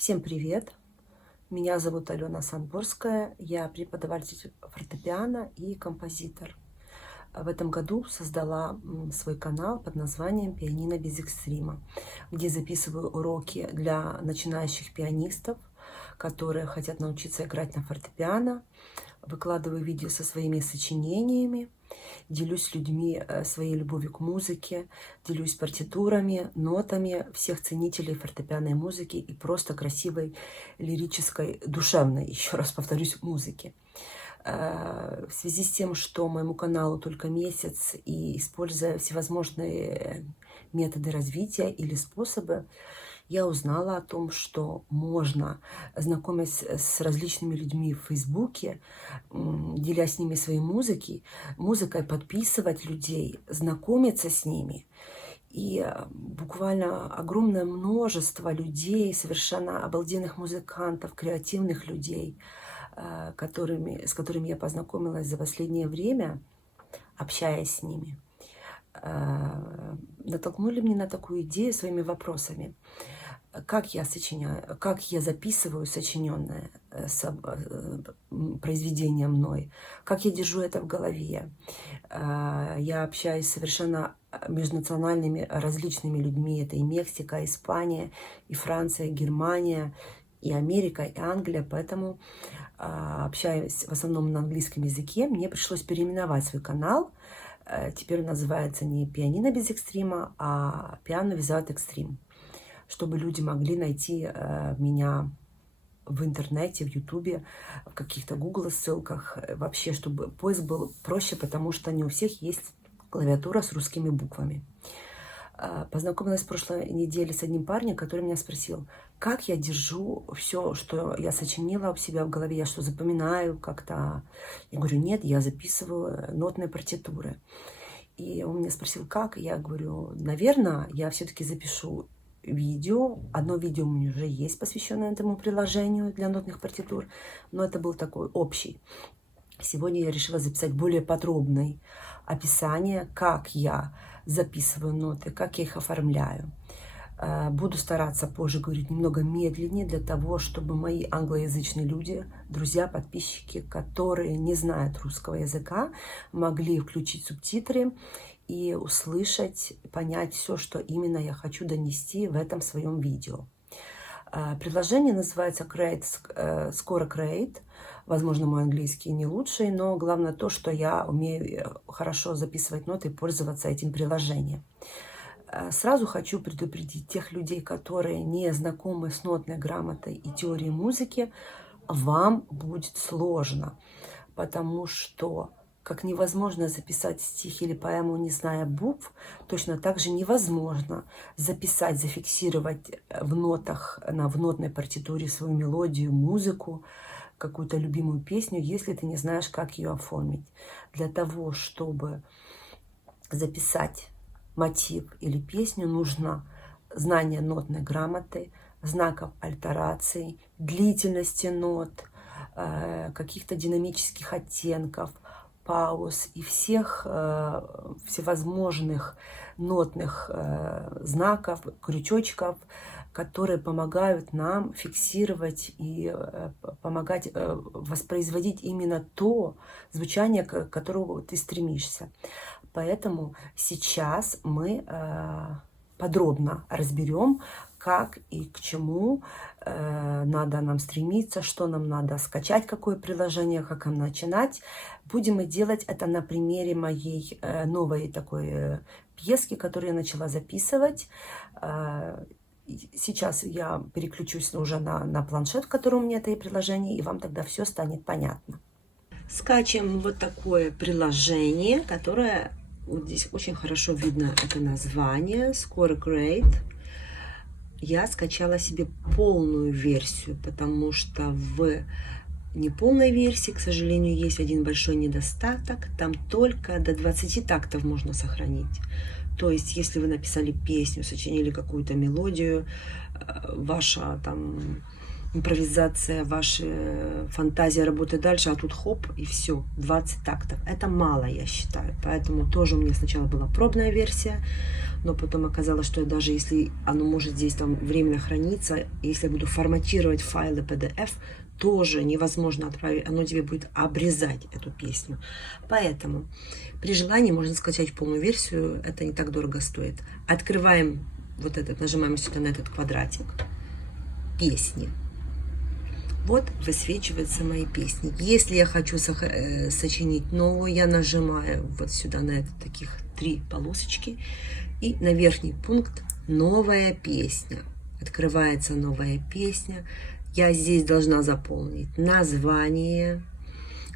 Всем привет! Меня зовут Алена Санборская, я преподаватель фортепиано и композитор. В этом году создала свой канал под названием «Пианино без экстрима», где записываю уроки для начинающих пианистов, которые хотят научиться играть на фортепиано, выкладываю видео со своими сочинениями, делюсь с людьми своей любовью к музыке, делюсь партитурами, нотами всех ценителей фортепианной музыки и просто красивой, лирической, душевной, еще раз повторюсь, музыки. В связи с тем, что моему каналу только месяц, и используя всевозможные методы развития или способы, я узнала о том, что можно, знакомясь с различными людьми в Фейсбуке, делясь с ними своей музыкой подписывать людей, знакомиться с ними. И буквально огромное множество людей, совершенно обалденных музыкантов, креативных людей, с которыми я познакомилась за последнее время, общаясь с ними, натолкнули меня на такую идею своими вопросами. Как я сочиняю, как я записываю сочиненное произведение мной, как я держу это в голове. Я общаюсь с совершенно межнациональными различными людьми. Это и Мексика, и Испания, и Франция, и Германия, и Америка, и Англия. Поэтому, общаясь в основном на английском языке, мне пришлось переименовать свой канал. Теперь он называется не «Пианино без экстрима», а «Piano without extreme», чтобы люди могли найти меня в интернете, в Ютубе, в каких-то Google ссылках, вообще, чтобы поиск был проще, потому что не у всех есть клавиатура с русскими буквами. Познакомилась в прошлой неделе с одним парнем, который меня спросил, как я держу все, что я сочинила у себя в голове, я что, запоминаю как-то? Я говорю, нет, я записываю нотные партитуры. И он меня спросил, как? Я говорю, наверное, я все-таки запишу видео. Одно видео у меня уже есть, посвященное этому приложению для нотных партитур, но это был такой общий. Сегодня я решила записать более подробное описание, как я записываю ноты, как я их оформляю. Буду стараться позже говорить немного медленнее, для того, чтобы мои англоязычные люди, друзья, подписчики, которые не знают русского языка, могли включить субтитры и услышать, понять все, что именно я хочу донести в этом своем видео. Приложение называется Скоро Create. Возможно, мой английский не лучший, но главное то, что я умею хорошо записывать ноты и пользоваться этим приложением. Сразу хочу предупредить тех людей, которые не знакомы с нотной грамотой и теорией музыки, вам будет сложно, потому что как невозможно записать стих или поэму, не зная букв, точно так же невозможно записать, зафиксировать в нотах, в нотной партитуре свою мелодию, музыку, какую-то любимую песню, если ты не знаешь, как ее оформить. Для того, чтобы записать мотив или песню, нужно знание нотной грамоты, знаков альтерации, длительности нот, каких-то динамических оттенков, пауз и всех всевозможных нотных знаков, крючочков, которые помогают нам фиксировать и помогать воспроизводить именно то звучание, к которому ты стремишься. Поэтому сейчас мы подробно разберем, как и к чему надо нам стремиться, что нам надо скачать, какое приложение, как им начинать. Будем мы делать это на примере моей новой такой пьески, которую я начала записывать. Сейчас я переключусь уже на планшет, в котором у меня это приложение, и вам тогда все станет понятно. Скачиваем вот такое приложение, которое, вот здесь очень хорошо видно это название, Скоро Create. Я скачала себе полную версию, потому что в неполной версии, к сожалению, есть один большой недостаток. Там только до 20 тактов можно сохранить. То есть, если вы написали песню, сочинили какую-то мелодию, ваша там импровизация, ваша фантазия работает дальше, а тут хоп, и все, 20 тактов. Это мало, я считаю. Поэтому тоже у меня сначала была пробная версия. но потом оказалось, что даже если оно может здесь там временно храниться, если я буду форматировать файлы PDF, тоже невозможно отправить, оно тебе будет обрезать эту песню. Поэтому при желании можно скачать полную версию, это не так дорого стоит. Открываем вот этот, нажимаем сюда на этот квадратик, песни. Вот высвечиваются мои песни. Если я хочу сочинить новую, я нажимаю вот сюда на это, таких 3 полосочки, и на верхний пункт «Новая песня». Открывается новая песня. Я здесь должна заполнить название,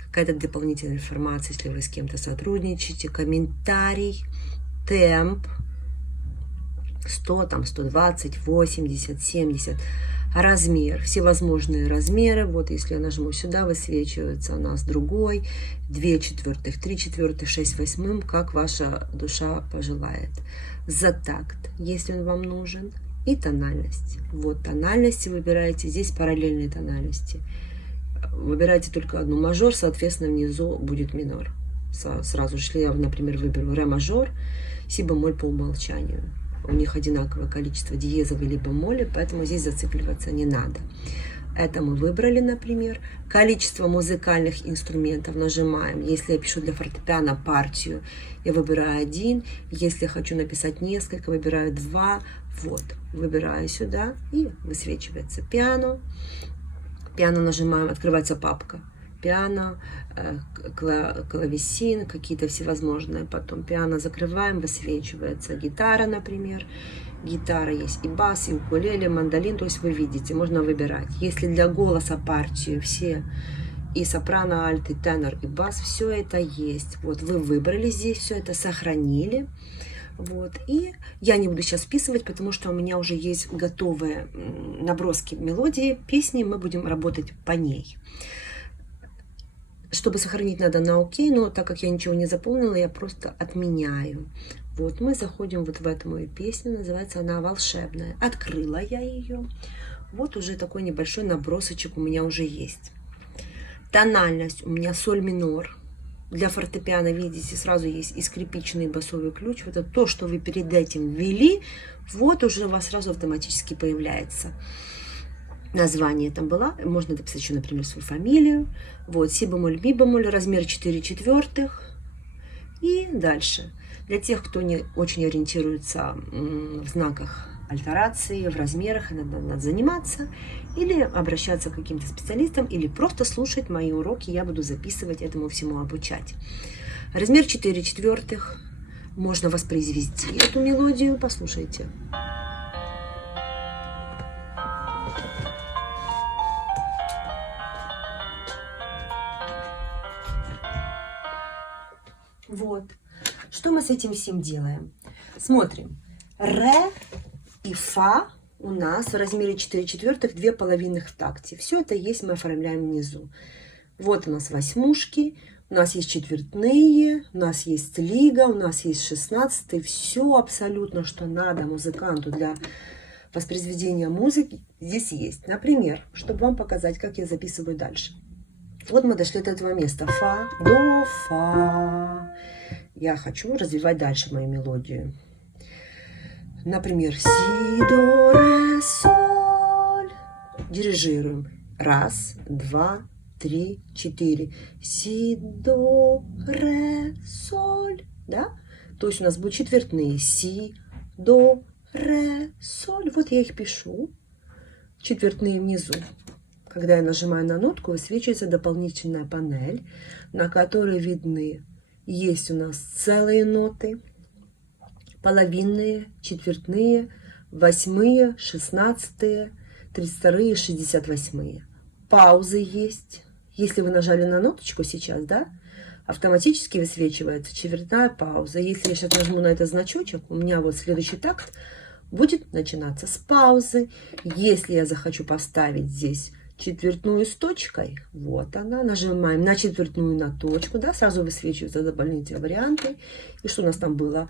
какая-то дополнительная информация, если вы с кем-то сотрудничаете, комментарий, темп, 100, там 120, 80, 70, размер, всевозможные размеры. Вот если я нажму сюда, высвечивается у нас другой, 2/4, 3/4, 6/8, как ваша душа пожелает. За такт, если он вам нужен. И тональность. Вот тональности выбираете. Здесь параллельные тональности. Выбирайте только одну мажор, соответственно, внизу будет минор. Сразу же, если я, например, выберу ре мажор, си бемоль по умолчанию. У них одинаковое количество диезов или бемолей, поэтому здесь зацикливаться не надо. Это мы выбрали, например. Количество музыкальных инструментов нажимаем. Если я пишу для фортепиано партию, я выбираю 1. Если я хочу написать несколько, выбираю 2. Вот, выбираю сюда и высвечивается пиано. Пиано нажимаем, открывается папка. Пиано, клавесин, какие-то всевозможные. Потом пиано закрываем, высвечивается гитара, например. Гитара есть и бас, и укулеле, мандолин, то есть вы видите, можно выбирать. Если для голоса партию все, и сопрано, альт, и тенор, и бас, все это есть. Вот вы выбрали здесь, все это сохранили. Вот. И я не буду сейчас вписывать, потому что у меня уже есть готовые наброски мелодии, песни, мы будем работать по ней. Чтобы сохранить, надо на ОК, но так как я ничего не заполнила, я просто отменяю. Вот мы заходим вот в эту мою песню, называется она «Волшебная». Открыла я ее. Вот уже такой небольшой набросочек у меня уже есть. Тональность у меня соль минор. Для фортепиано, видите, сразу есть и скрипичный басовый ключ. Вот это то, что вы перед этим ввели, вот уже у вас сразу автоматически появляется. Название там было, можно написать еще, например, свою фамилию. Вот, си бемоль, ми бемоль, размер 4/4. И дальше. Для тех, кто не очень ориентируется в знаках альтерации, в размерах, иногда надо заниматься, или обращаться к каким-то специалистам, или просто слушать мои уроки, я буду записывать, этому всему обучать. Размер 4/4. Можно воспроизвести эту мелодию, послушайте. Вот. Что мы с этим всем делаем? Смотрим. Ре и фа у нас в размере 4/4, 2 половинных в такте. Все это есть, мы оформляем внизу. Вот у нас восьмушки, у нас есть четвертные, у нас есть лига, у нас есть 16-й. Все абсолютно, что надо музыканту для воспроизведения музыки, здесь есть. Например, чтобы вам показать, как я записываю дальше. Вот мы дошли до этого места. Фа, до, фа. Я хочу развивать дальше мою мелодию. Например, си, до, ре, соль. Дирижируем. 1, 2, 3, 4. Си, до, ре, соль. Да? То есть у нас будут четвертные. Си, до, ре, соль. Вот я их пишу. Четвертные внизу. Когда я нажимаю на нотку, высвечивается дополнительная панель, на которой видны, есть у нас целые ноты, половинные, четвертные, восьмые, 16-е, 32-е, 68-е. Паузы есть. Если вы нажали на ноточку сейчас, да, автоматически высвечивается четвертная пауза. Если я сейчас нажму на этот значочек, у меня вот следующий такт будет начинаться с паузы. Если я захочу поставить здесь четвертную с точкой, вот она, нажимаем на четвертную на точку, да, сразу высвечиваются дополнительные варианты. И что у нас там было?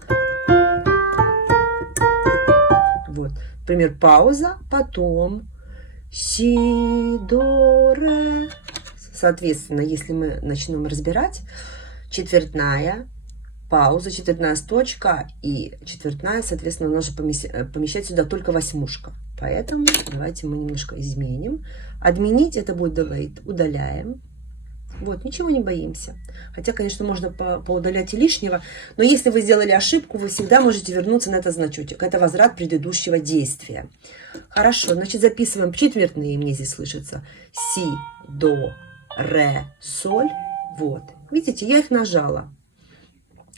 Вот, например, пауза, потом си, до, ре. Соответственно, если мы начнем разбирать, четвертная, пауза, четвертная сточка и четвертная, соответственно, у нас же помещать сюда только восьмушка. Поэтому давайте мы немножко изменим. Отменить это будет delayed, удаляем. Вот, ничего не боимся. Хотя, конечно, можно поудалять и лишнего, но если вы сделали ошибку, вы всегда можете вернуться на этот значочек. Это возврат предыдущего действия. Хорошо, значит, записываем четвертные, мне здесь слышится. Си, до, ре, соль. Вот, видите, я их нажала.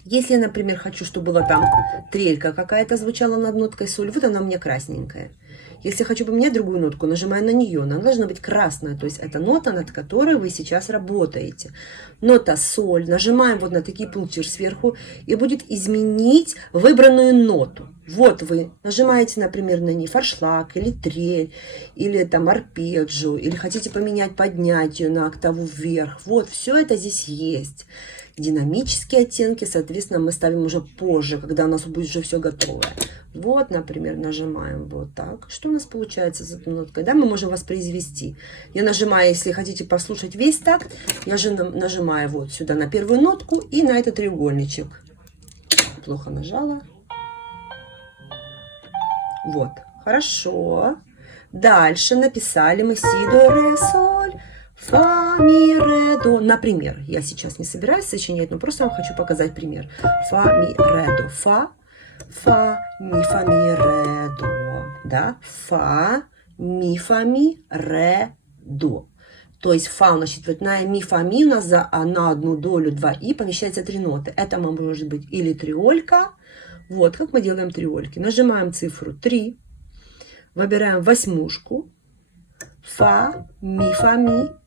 Если я, например, хочу, чтобы была там трелька какая-то звучала над ноткой соль, вот она у меня красненькая. Если хочу поменять другую нотку, нажимаю на нее, она должна быть красная, то есть это нота, над которой вы сейчас работаете. Нота соль, нажимаем вот на такие пунктир сверху, и будет изменить выбранную ноту. Вот вы нажимаете, например, на ней форшлаг, или трель, или там арпеджио, или хотите поменять, поднять ее на октаву вверх. Вот, все это здесь есть. Динамические оттенки, соответственно, мы ставим уже позже, когда у нас будет уже все готовое. Вот, например, нажимаем вот так. Что у нас получается с этой ноткой? Да, мы можем воспроизвести. Я нажимаю, если хотите послушать весь такт, я же нажимаю вот сюда на первую нотку и на этот треугольничек. Плохо нажала. Вот, хорошо. Дальше написали мы си, до, ре, соль. Фа, ми, ре, до. Например, я сейчас не собираюсь сочинять, но просто вам хочу показать пример. Фа, ми, ре, до. Фа, ми, ре, до. Да? Фа, ми, ре, до. То есть фа у нас четвертная, ми, ми у нас на одну долю 2 и помещается 3 ноты. Это может быть или триолька. Вот как мы делаем триольки. Нажимаем цифру 3, выбираем восьмушку. Фа, ми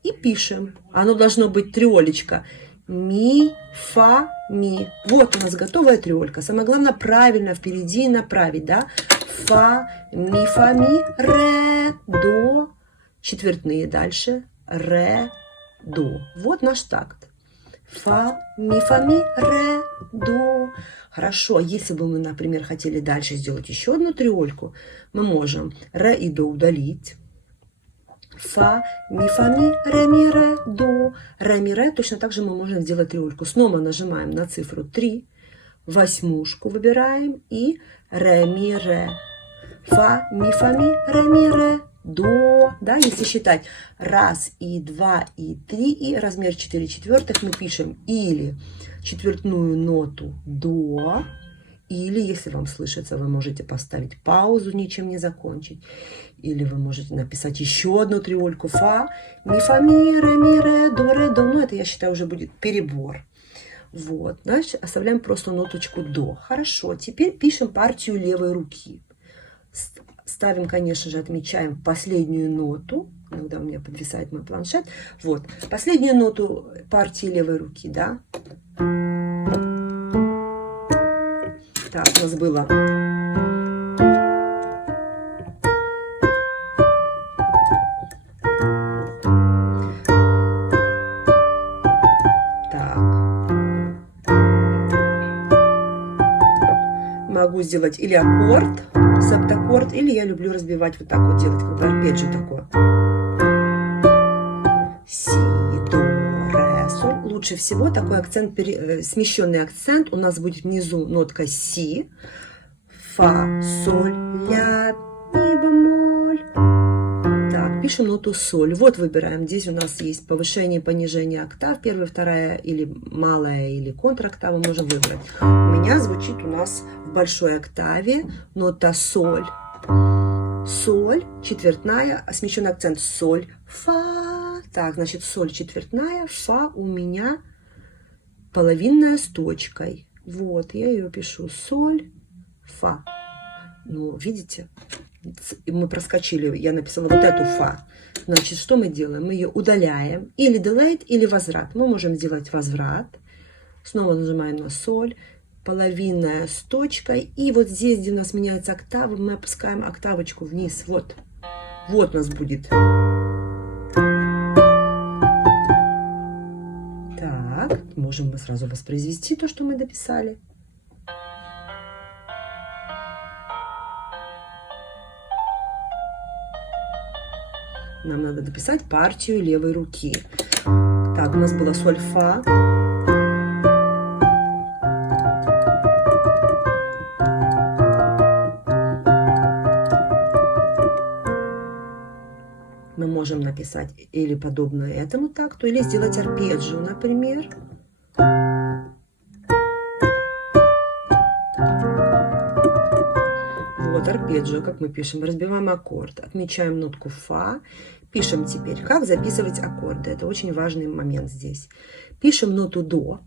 и пишем. Оно должно быть триолечка. Ми, фа, ми. Вот у нас готовая триолька. Самое главное правильно впереди направить, да? Фа, ми, ре, до. Четвертные дальше. Ре, до. Вот наш такт. Фа, ми, ре, до. Хорошо, если бы мы, например, хотели дальше сделать еще одну триольку, мы можем ре и до удалить. Фа, ми, ре, до. Ре, ми, ре. Точно так же мы можем сделать триольку. Снова нажимаем на цифру 3, восьмушку выбираем и ре, ми, ре. Фа, ми, ре, до. Да, если считать 1, и 2, и 3, и размер 4 четвертых мы пишем или четвертную ноту до, или, если вам слышится, вы можете поставить паузу, ничем не закончить. Или вы можете написать еще одну триольку. Фа, ми, ре, до. Ну, это, я считаю, уже будет перебор. Вот. Дальше оставляем просто ноточку до. Хорошо. Теперь пишем партию левой руки. Ставим, конечно же, отмечаем последнюю ноту. Иногда у меня подвисает мой планшет. Вот. Последнюю ноту партии левой руки, да. Так, у нас было... Так. Могу сделать или аккорд, септаккорд, или я люблю разбивать вот так вот, делать как бы арпеджио такое. Си, до, ре, соль. Лучше всего такой акцент, смещенный акцент у нас будет внизу нотка си, фа, соль, ля, ми бемоль. Так, пишем ноту соль. Вот выбираем. Здесь у нас есть повышение, понижение октав. Первая, вторая или малая, или контрактава можем выбрать. У меня звучит у нас в большой октаве нота соль. Соль, четвертная, смещенный акцент соль, фа. Так, значит, соль четвертная, фа у меня половинная с точкой. Вот, я ее пишу соль, фа. Ну, видите, мы проскочили, я написала вот эту фа. Значит, что мы делаем? Мы ее удаляем. Или delayed, или возврат. Мы можем сделать возврат. Снова нажимаем на соль. Половинная с точкой. И вот здесь, где у нас меняется октава, мы опускаем октавочку вниз. Вот. Вот у нас будет. Так, можем мы сразу воспроизвести то, что мы дописали. Нам надо дописать партию левой руки. Так, у нас было соль, фа. мы можем написать или подобное этому такту, или сделать арпеджио, например. Вот арпеджио, как мы пишем, разбиваем аккорд, отмечаем нотку фа, пишем теперь, как записывать аккорды. Это очень важный момент здесь. Пишем ноту до,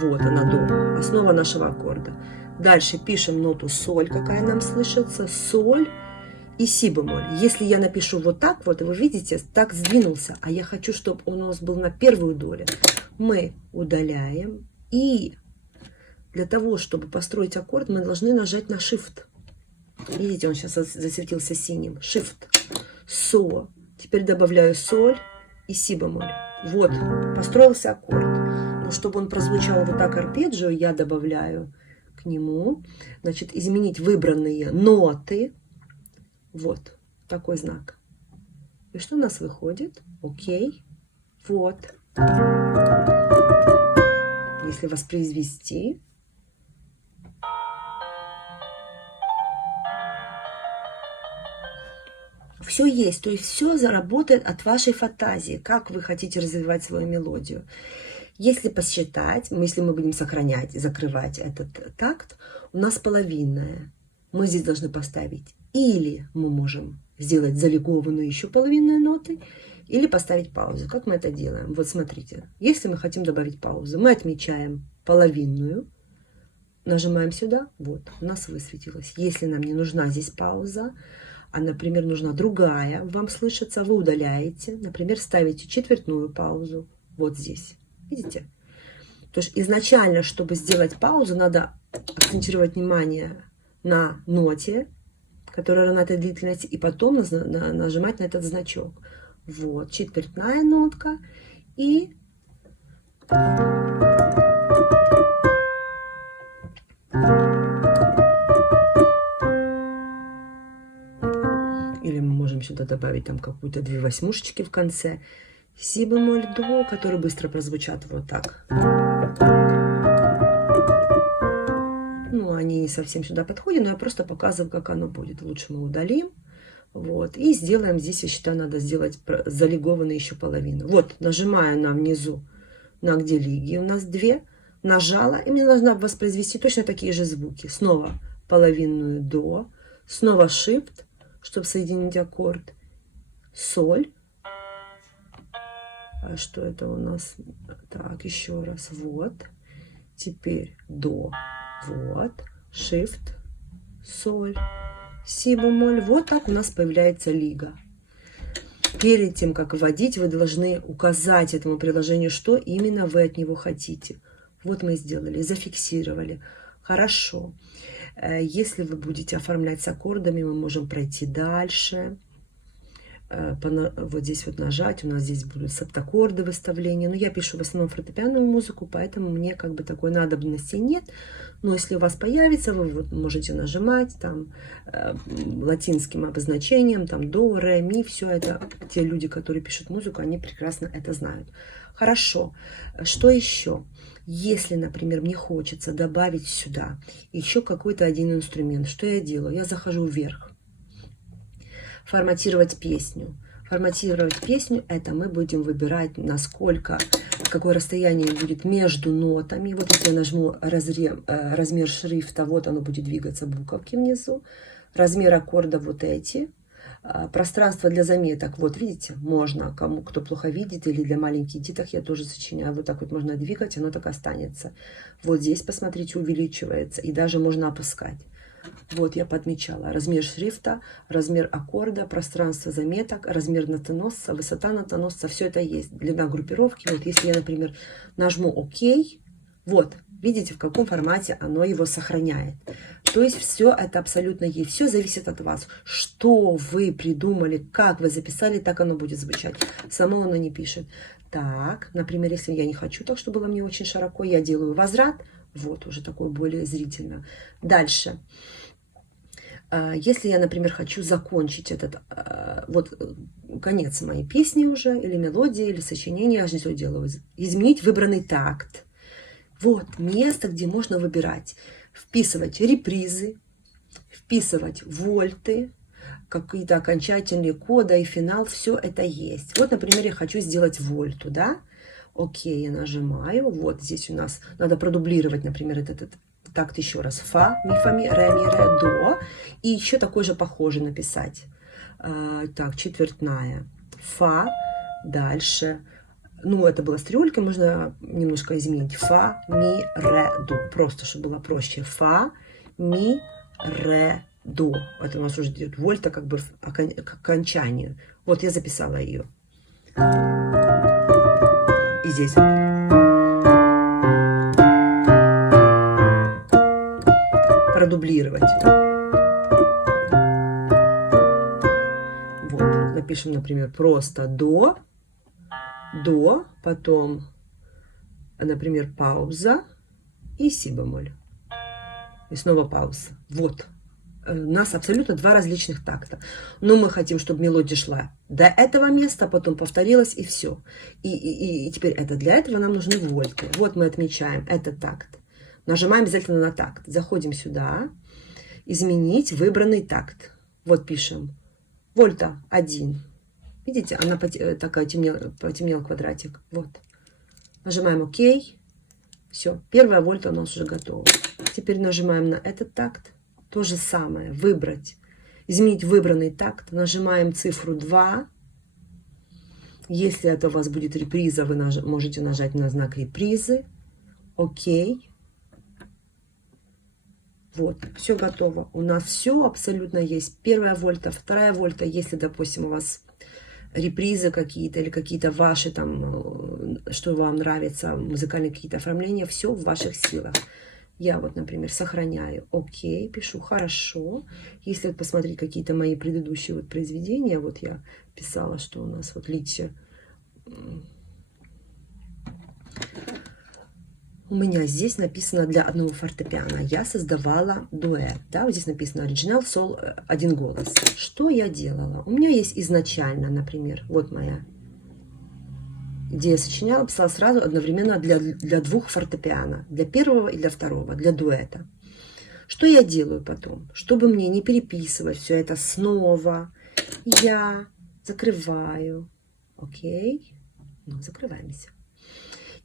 вот она до, основа нашего аккорда. Дальше пишем ноту соль, какая нам слышится, соль и си бемоль. Если я напишу вот так вот, вы видите, так сдвинулся, а я хочу, чтобы он у нас был на первую долю, мы удаляем, и для того, чтобы построить аккорд, мы должны нажать на Shift. Видите, он сейчас засветился синим. Shift. Со. Теперь добавляю соль и си бемоль. Вот, построился аккорд. Но чтобы он прозвучал вот так арпеджио, я добавляю к нему, значит, изменить выбранные ноты. Вот, такой знак. И что у нас выходит? Окей. Вот. Если воспроизвести. Все есть, то есть все заработает от вашей фантазии, как вы хотите развивать свою мелодию. Если посчитать, если мы будем сохранять, закрывать этот такт, у нас половинная. Мы здесь должны поставить или мы можем сделать залегованную еще половинную ноты, или поставить паузу. Как мы это делаем? Вот смотрите, если мы хотим добавить паузу, мы отмечаем половинную, нажимаем сюда, вот, у нас высветилось. Если нам не нужна здесь пауза, а, например, нужна другая, вам слышится, вы удаляете, например, ставите четвертную паузу вот здесь. Видите? То есть изначально, чтобы сделать паузу, надо акцентировать внимание на ноте, которая равна этой длительности, и потом нажимать на этот значок. Вот, четвертная нотка и... Или мы можем сюда добавить там какую-то 2 восьмушечки в конце. Си бемоль до, которые быстро прозвучат вот так. Ну, они не совсем сюда подходят, но я просто показываю, как оно будет. Лучше мы удалим. Вот. И сделаем здесь, я считаю, надо сделать залегованную еще половину. Вот, нажимаю на внизу, на где лиги. У нас 2. Нажала, и мне должна воспроизвести точно такие же звуки. Снова половинную до, снова Shift, чтобы соединить аккорд, соль. А что это у нас? Так, еще раз. Вот. Теперь до. Вот. Shift. Соль. Си бемоль. Вот так у нас появляется лига. Перед тем, как вводить, вы должны указать этому приложению, что именно вы от него хотите. Вот мы сделали. Зафиксировали. Хорошо. Если вы будете оформлять с аккордами, мы можем пройти дальше. Вот здесь вот нажать, у нас здесь будут септаккорды выставления. Но я пишу в основном фортепианную музыку, поэтому мне как бы такой надобности нет. Но если у вас появится, вы вот можете нажимать там латинским обозначением, там до, ре, ми, все это. Те люди, которые пишут музыку, они прекрасно это знают. Хорошо. Что еще? Если, например, мне хочется добавить сюда еще какой-то один инструмент, что я делаю? Я захожу вверх. Форматировать песню. Форматировать песню, это мы будем выбирать, насколько, какое расстояние будет между нотами. Вот если я нажму размер шрифта, вот оно будет двигаться, буковки внизу. Размер аккорда вот эти. Пространство для заметок, вот видите, можно, кому кто плохо видит, или для маленьких деток я тоже сочиняю. Вот так вот можно двигать, оно так останется. Вот здесь, посмотрите, увеличивается, и даже можно опускать. Вот я подмечала размер шрифта, размер аккорда, пространство заметок, размер нотоносца, высота нотоносца, все это есть. Длина группировки. Вот если я, например, нажму ОК, вот, видите, в каком формате оно его сохраняет. То есть все это абсолютно есть. Все зависит от вас. Что вы придумали, как вы записали, так оно будет звучать. Само оно не пишет. Так, например, если я не хочу так, чтобы было мне очень широко, я делаю возврат. Вот, уже такое более зрительно. Дальше. Если я, например, хочу закончить этот, вот, конец моей песни уже, или мелодии, или сочинения, я же все делаю. Изменить выбранный такт. Вот, место, где можно выбирать. Вписывать репризы, вписывать вольты, какие-то окончательные кода и финал, все это есть. Вот, например, я хочу сделать вольту, да? Окей, я нажимаю. Вот здесь у нас надо продублировать, например, этот такт еще раз. Фа, ми, фа, ми, ре, до. И еще такой же похожий написать. Так, четвертная. Фа, дальше. Ну, это было с триолькой, можно немножко изменить. Фа, ми, ре, до. Просто, чтобы было проще. Фа, ми, ре, до. Это у нас уже идет вольта как бы к окончанию. Вот я записала ее. И здесь. Продублировать. Вот. Напишем, например, просто до, потом, например, пауза и си бемоль. И снова пауза. Вот. У нас абсолютно два различных такта. Но мы хотим, чтобы мелодия шла до этого места, потом повторилась и все. И теперь для этого нам нужны вольты. Вот мы отмечаем этот такт. Нажимаем обязательно на такт. Заходим сюда. Изменить выбранный такт. Вот пишем. Вольта 1. Видите, она такая потемнел квадратик. Вот. Нажимаем ОК. Все. Первая вольта у нас уже готова. Теперь нажимаем на этот такт. То же самое. Выбрать. Изменить выбранный такт. Нажимаем цифру 2. Если это у вас будет реприза, вы можете нажать на знак репризы. Окей. Вот, все готово. У нас все абсолютно есть. Первая вольта, вторая вольта. Если, допустим, у вас репризы какие-то или какие-то ваши там, что вам нравится, музыкальные какие-то оформления, все в ваших силах. Я вот, например, сохраняю. Окей, пишу хорошо. Если вот посмотреть какие-то мои предыдущие вот произведения, вот я писала, что у нас вот Литче. У меня здесь написано для одного фортепиано. Я создавала дуэт. Да, вот здесь написано оригинал, сол, один голос. Что я делала? У меня есть изначально, например, вот моя идея сочиняла, писала сразу одновременно для двух фортепиано. Для первого и для второго, для дуэта. Что я делаю потом? Чтобы мне не переписывать все это снова, я закрываю. Окей. Ну, закрываемся.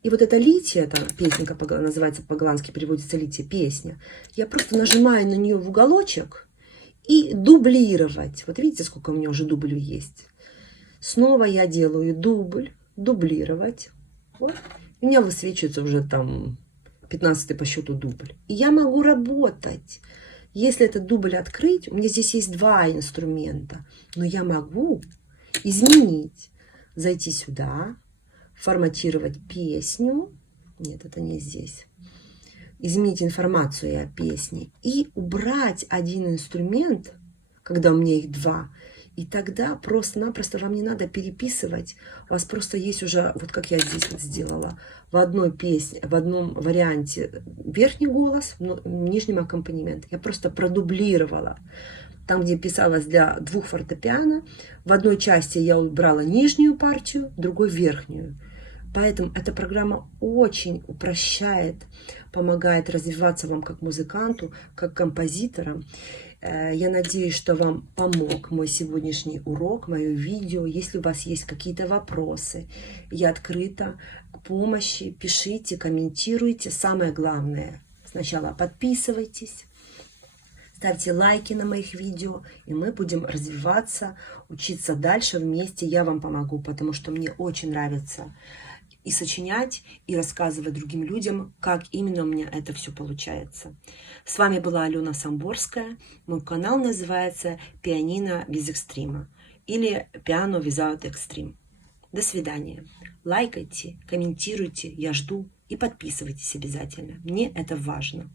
И вот эта лития, это песенка называется по-голландски, переводится лития, песня. Я просто нажимаю на нее в уголочек и дублировать. Вот видите, сколько у меня уже дублей есть. Снова я делаю дубль, дублировать. Вот. У меня высвечивается уже там 15-й по счету дубль. И я могу работать. Если этот дубль открыть, у меня здесь есть два инструмента. Но я могу изменить, зайти сюда, форматировать песню. Нет, это не здесь. Изменить информацию о песне. И убрать один инструмент, когда у меня их два. И тогда просто-напросто вам не надо переписывать. У вас просто есть уже, вот как я здесь вот сделала, в одной песне, в одном варианте верхний голос, в нижнем аккомпанемент. Я просто продублировала. Там, где писалось для двух фортепиано, в одной части я убрала нижнюю партию, в другой верхнюю. Поэтому эта программа очень упрощает, помогает развиваться вам как музыканту, как композиторам. Я надеюсь, что вам помог мой сегодняшний урок, мое видео. Если у вас есть какие-то вопросы, я открыта к помощи. Пишите, комментируйте. Самое главное, сначала подписывайтесь. Ставьте лайки на моих видео, и мы будем развиваться, учиться дальше вместе. Я вам помогу, потому что мне очень нравится и сочинять, и рассказывать другим людям, как именно у меня это все получается. С вами была Алена Самборская. Мой канал называется «Пианино без экстрима» или «Piano without extreme». До свидания. Лайкайте, комментируйте, я жду, и подписывайтесь обязательно. Мне это важно.